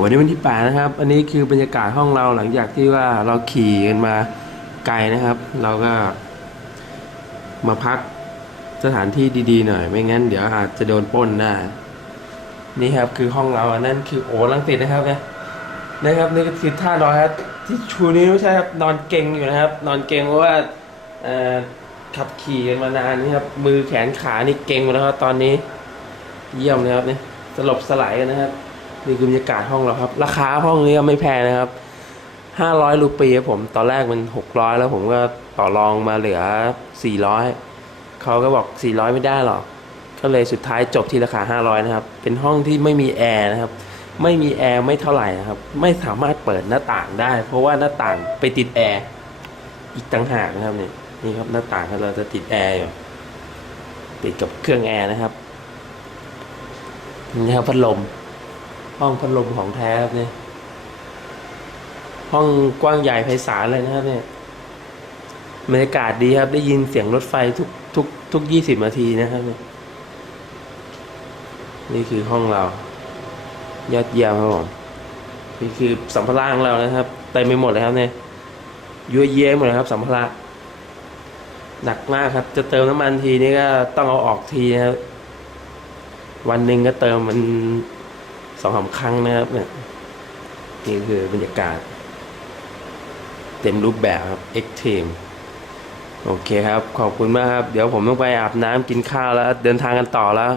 วันนี้วันที่แปดนะครับ อันนี้คือบรรยากาศห้องเราหลังจากที่ว่าเราขี่กันมาไกลนะครับ เราก็มาพักสถานที่ดีๆหน่อย ไม่งั้นเดี๋ยวอาจจะโดนป้นได้นี่ครับคือห้องเราอันนั้นคือโอ้ลังติดนะครับเนี่ยนะครับนี่ก็คือท่านอนครับที่ชูนี้ไม่ใช่ครับนอนเก่งอยู่นะครับ นอนเก่งเพราะว่าขับขี่กันมานานนี่ครับมือแขนขานี่เก่งหมดแล้วครับตอนนี้ เยี่ยมนะครับนี่สลบสลายกันนะครับ นี่คือบรรยากาศห้องเราครับ ราคาห้องนี้ก็ไม่แพงนะครับห้าร้อยรูปีครับผม ตอนแรกมันหกร้อยแล้วผมก็ต่อรองมาเหลือสี่ร้อยเขาก็บอกสี่ร้อยไม่ได้หรอก ก็เลยสุดท้ายจบที่ราคาห้าร้อยนะครับ เป็นห้องที่ไม่มีแอร์นะครับ ไม่มีแอร์ไม่เท่าไหร่นะครับ ไม่สามารถเปิดหน้าต่างได้ เพราะว่าหน้าต่างไปติดแอร์อีกต่างหากนะครับนี่นี่ครับหน้าต่างเราจะติดแอร์อยู่ติดกับเครื่องแอร์นะครับนี่ครับพัดลม ห้องพัดลมของแท้ครับเนี่ย ห้องกว้างใหญ่ไพศาลเลยนะครับเนี่ยบรรยากาศดีครับ ได้ยินเสียงรถไฟทุกทุกทุกยี่สิบนาทีนะครับเนี่ยนี่คือห้องเรา ยอดเยี่ยมครับผมนี่คือสัมภาระของเรานะครับเต็มไปหมดเลยครับเนี่ยยั่วเย้ยหมดเลยครับ สัมภาระหนักมากครับ จะเติมน้ำมันทีนี่ก็ต้องเอาออกทีนะครับวันหนึ่งก็เติมมัน สองสามครั้งนะครับเนี่ยนี่คือบรรยากาศ เต็มรูปแบบครับเอ็กเทมโอเคครับ ขอบคุณมากครับ เดี๋ยวผมต้องไปอาบน้ำกินข้าวแล้ว เดินทางกันต่อแล้ว